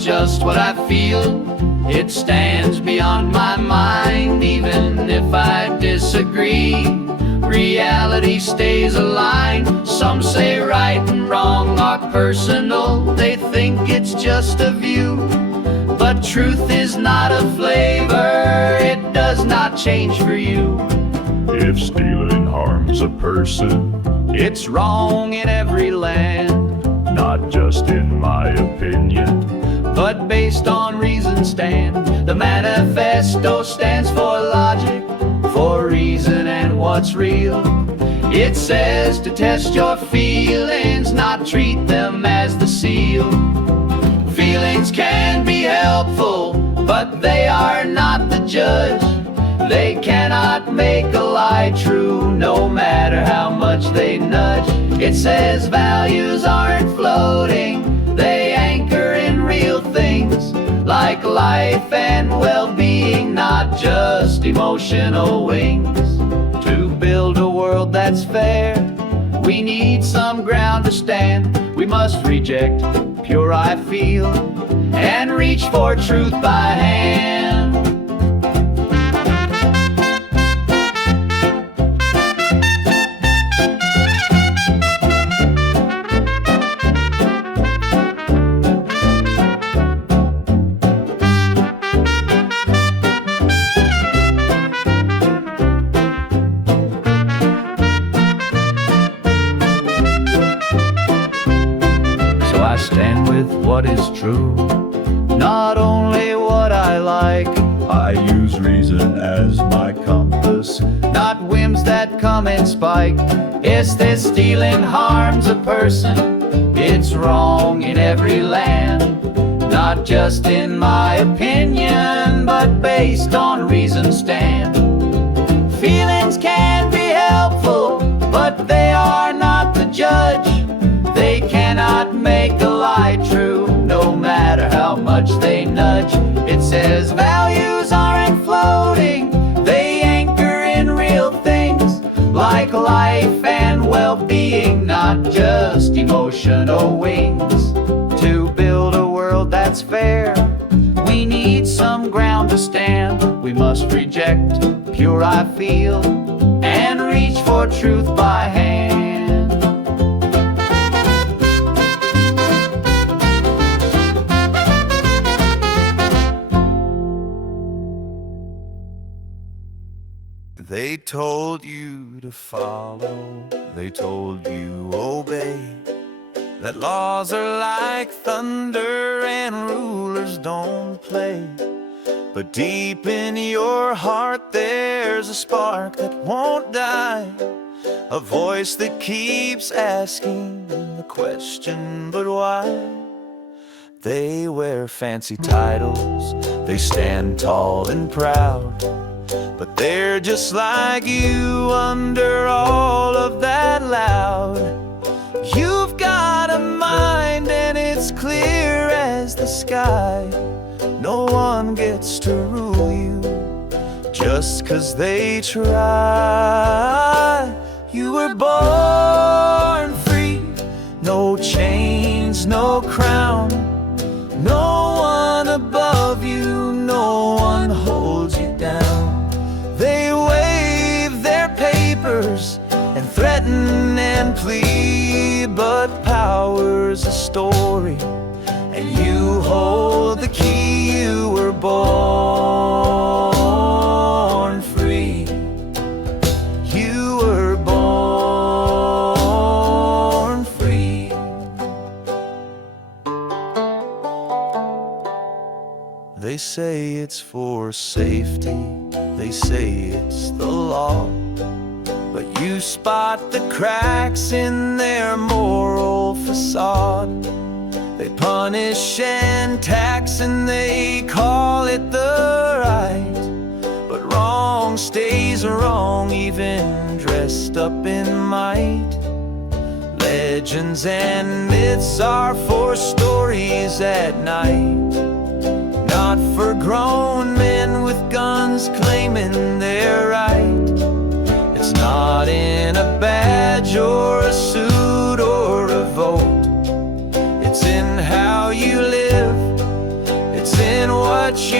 just what I feel. It stands beyond my mind, even if I disagree. Reality stays aligned. Some say right and wrong are personal. They think it's just a view. But truth is not a flavor. It does not change for you. If stealing harms a person, It's wrong in every land, not just in my opinion. but based on reason stand. The manifesto stands for logic, for reason and what's real. It says to test your feelings, not treat them as the seal. Feelings can be helpful, but they are not the judge. They cannot make a lie true, no matter how much they nudge. It says values aren't floating, they anchor in real things, like life and well-being, not just emotional wings. To build a world that's fair, we need some ground to stand. We must reject pure I feel and reach for truth by hand. I stand with what is true, not only what I like. I use reason as my compass, Not whims that come in spike. Yes, that stealing harms a person. It's wrong in every land, not just in my opinion, but based on reason stand. Feelings can be helpful, but they are not the judge. They cannot make a lie true, no matter how much they nudge. It says values aren't floating, they anchor in real things, like life and well-being, not just emotional wings. To build a world that's fair, we need some ground to stand. We must reject pure I feel and reach for truth by hand. They told you to follow, they told you obey, that laws are like thunder and rulers don't play. But deep in your heart there's a spark that won't die, a voice that keeps asking the question, but why? They wear fancy titles, they stand tall and proud, but they're just like you under all of that loud. You've got a mind and it's clear as the sky. No one gets to rule you just 'cause they try. You were born free, no chains, no crown, no one above you, no one holds you down. They wave their papers and threaten and plead, but power's a story, and you hold the key. You were born free. You were born free. They say it's for safety, they say it's the law, but you spot the cracks in their moral facade. They punish and tax and they call it the right, but wrong stays wrong even dressed up in might. Legends and myths are for stories at night, not for grown men with guns claiming they're right. It's not in a badge or a suit or a vote, it's in how you live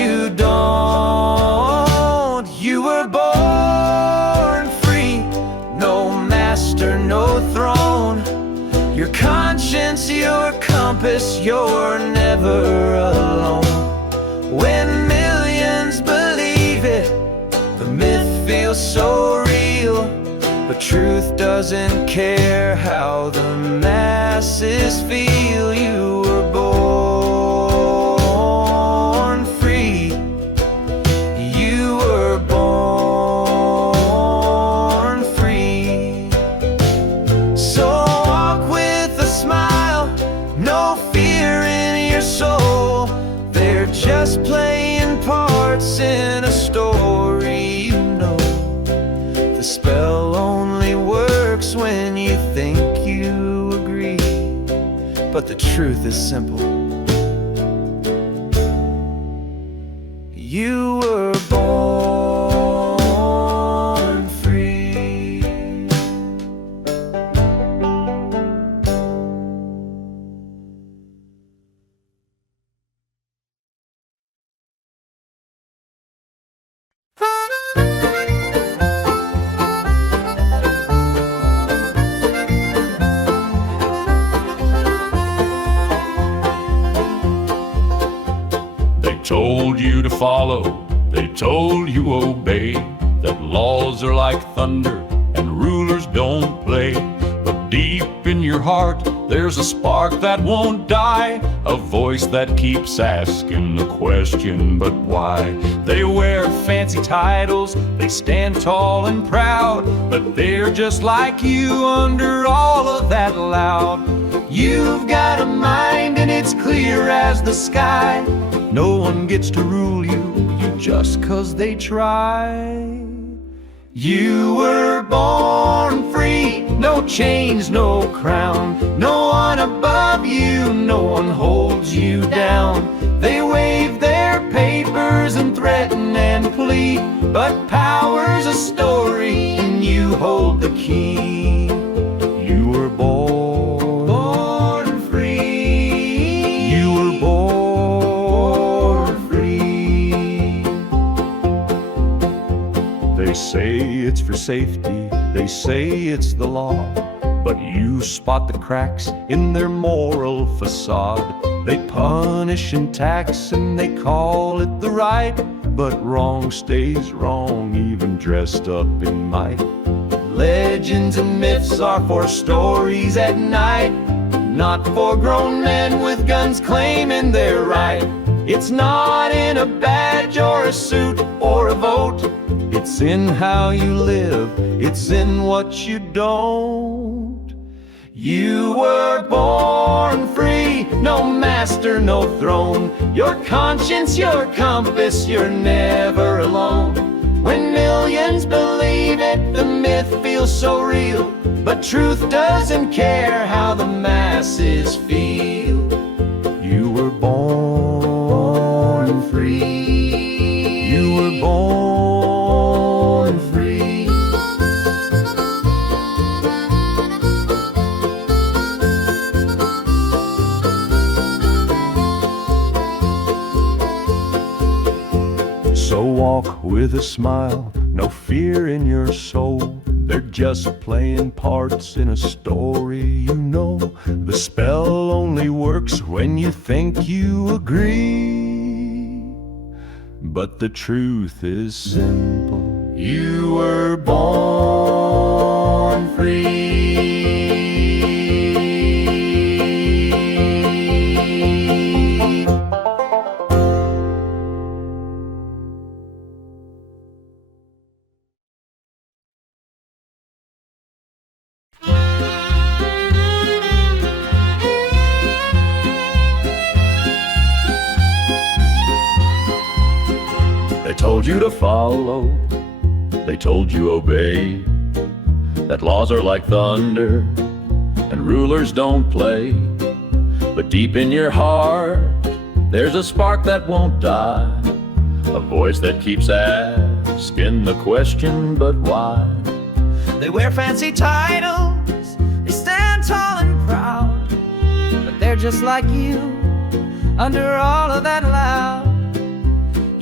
you don't. You were born free, no master, no throne. Your conscience, your compass, you're never alone. When millions believe it, the myth feels so real. But truth doesn't care how the masses feel. You were born free. You were born free. So walk with a smile, no fear in your soul. They're just playing parts in a story, you know. The spell only works when you think you agree, but the truth is simple. You were born free. They told you to follow, they told you obey, that laws are like thunder and rulers don't play. But deep in your heart there's a spark that won't die, a voice that keeps asking the question, but why? They wear fancy titles, they stand tall and proud, but they're just like you under all of that loud. You've got a mind and it's clear as the sky. No one gets to rule you just 'cause they try. You were born free, no chains, no crown, no one above you, no one holds you down. They wave their papers and threaten and plead, but power's a story and you hold the key. You were born free. You were born free. They say it's for safety, they say it's the law, but you spot the cracks in their moral facade. They punish and tax and they call it the right, but wrong stays wrong even dressed up in might. Legends and myths are for stories at night, not for grown men with guns claiming they're right. It's not in a badge or a suit or a vote, it's in how you live, it's in what you don't. You were born free, no master, no throne. Your conscience, your compass, you're never alone. When millions believe it, the myth feels so real, but truth doesn't care how the masses feel. You were born free. You were born free. So walk with a smile, no fear in your soul. They're just playing parts in a story, you know. The spell only works when you think you agree, but the truth is simple. You were born free. They told you to follow, they told you obey, that laws are like thunder and rulers don't play. But deep in your heart there's a spark that won't die, a voice that keeps asking the question, but why? They wear fancy titles, they stand tall and proud, but they're just like you under all of that loud.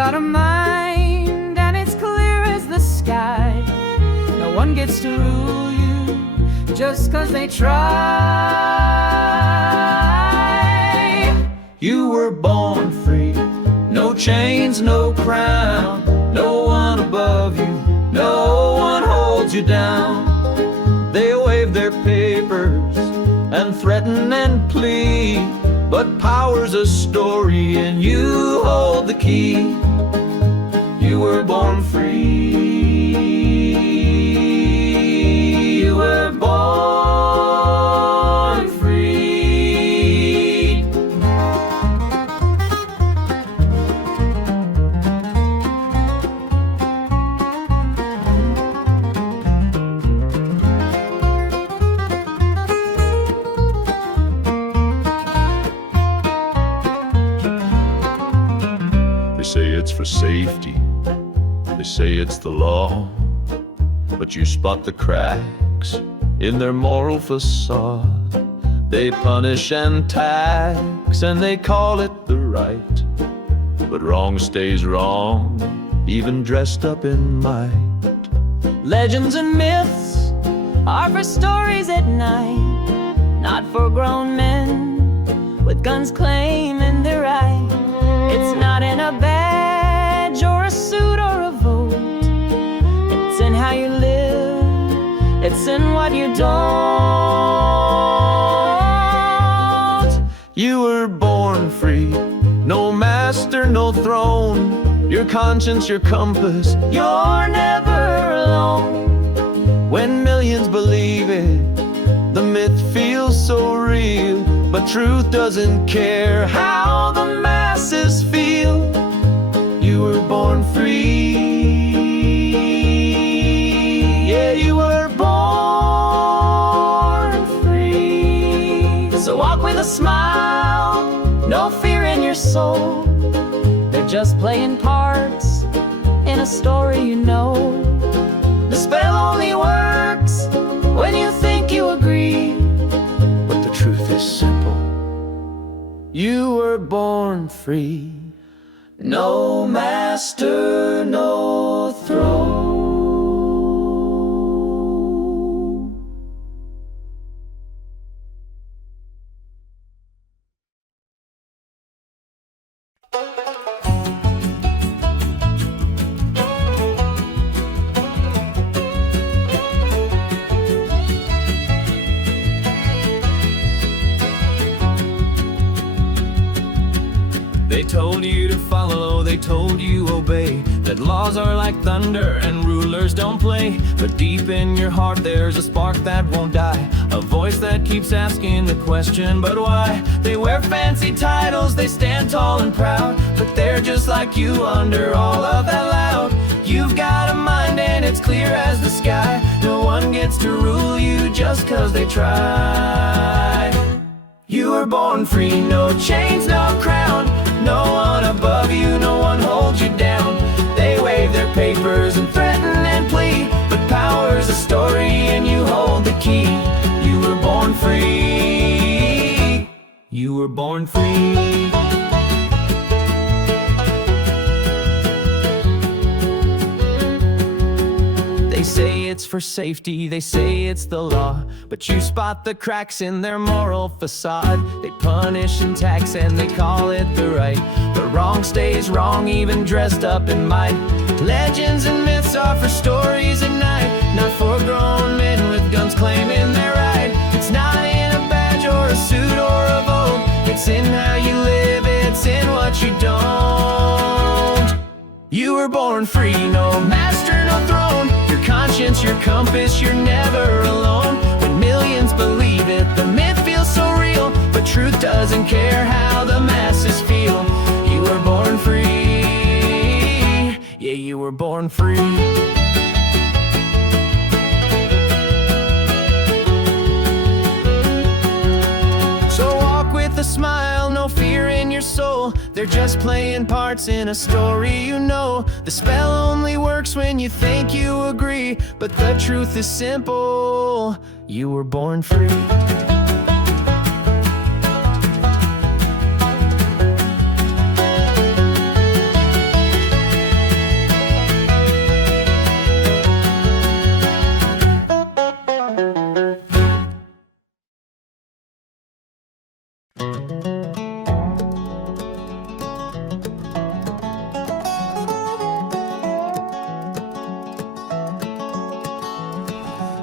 got a mind and it's clear as the sky. No one gets to rule you just 'cause they try. You were born free, no chains, no crown, no one above you, no one holds you down. They wave their papers and threaten and plead, but power's a story and you hold the key. You were born free. You were born free. They say it's for safety, they say it's the law, but you spot the cracks in their moral facade. They punish and tax and they call it the right, but wrong stays wrong, even dressed up in might. Legends and myths are for stories at night, not for grown men with guns claiming their right. It's not in a badge or a suit or a vote. It's in how you live, it's in what you don't. You were born free, no master, no throne. Your conscience, your compass, You're never alone. when millions believe it, the myth feels so real. But truth doesn't care how the masses feel. You were born free. Yeah, you were born free. So walk with a smile, no fear in your soul. They're just playing parts in a story you know. The spell only works when you think you agree. But the truth is simple. You were born free. No master, no throne. They told you to follow, they told you obey, that laws are like thunder and rulers don't play. But deep in your heart there's a spark that won't die, a voice that keeps asking the question, but why? They wear fancy titles, they stand tall and proud, but they're just like you under all of that loud. You've got a mind and it's clear as the sky. No one gets to rule you just 'cause they try. You were born free, no chains, no crown, no one above you, no one holds you down. They wave their papers and threaten and plead, but power's a story and you hold the key. You were born free. You were born free. They say it's for safety, they say it's the law, but you spot the cracks in their moral facade. They punish and tax and they call it the right, but wrong stays wrong, even dressed up in might. Legends and myths are for stories at night, not for grown men with guns claiming their right. It's not in a badge or a suit or a vote. It's in how you live, it's in what you don't. You were born free, no master, no throne. Your conscience, your compass, you're never alone. When millions believe it, the myth feels so real, but truth doesn't care how the masses feel. You were born free. Yeah, you were born free. A smile, no fear in your soul. They're just playing parts in a story you know. The spell only works when you think you agree, but the truth is simple. You were born free.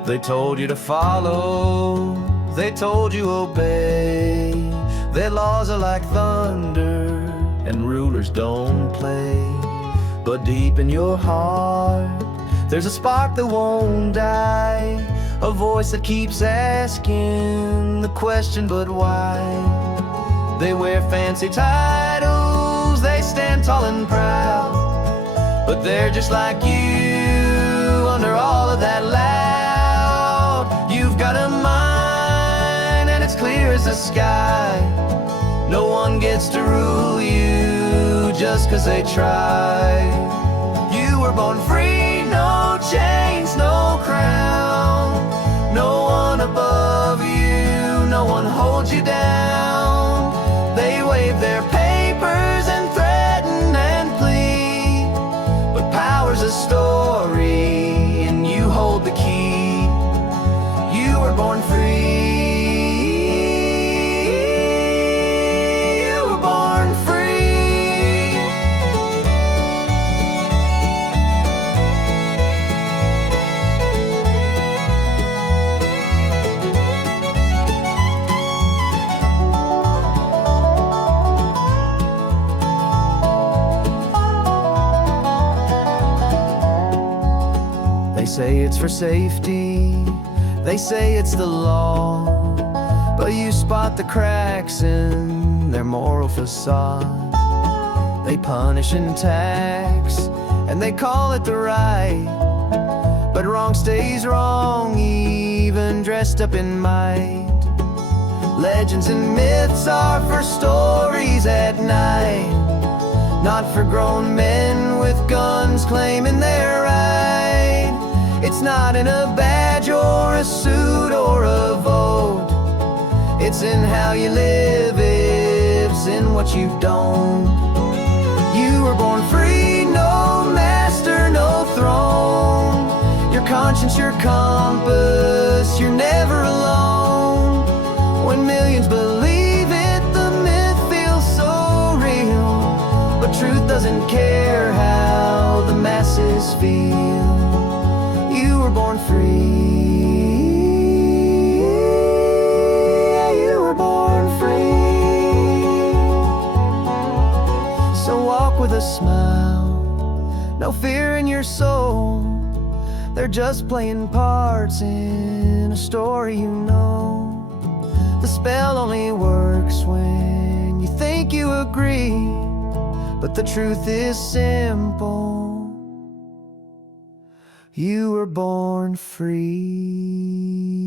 They told you to follow, they told you obey. Their laws are like thunder, and rulers don't play. But deep in your heart, there's a spark that won't die, a voice that keeps asking the question, but why? They wear fancy titles, they stand tall and proud, but they're just like you under all of that loud. You've got a mind and it's clear as the sky. No one gets to rule you just 'cause they try. You were born free, no chains, no crown. No one above you, no one holds you down. They wave their papers and threaten and plead, but power's a story and you hold the key. You were born free. You were born free. They say it's for safety, they say it's the law, but you spot the cracks in their moral facade. They punish and tax, and they call it the right, but wrong stays wrong, even dressed up in might. Legends and myths are for stories at night, not for grown men with guns claiming their right. It's not in a badge or a suit or a vote, it's in how you live, it's in what you don't. You were born free, no master, no throne. Your conscience, your compass, you're never alone. When millions believe it, the myth feels so real, but truth doesn't care how the masses feel. You were born free. You were born free. So walk with a smile, no fear in your soul. They're just playing parts in a story you know. The spell only works when you think you agree, but the truth is simple. You were born free.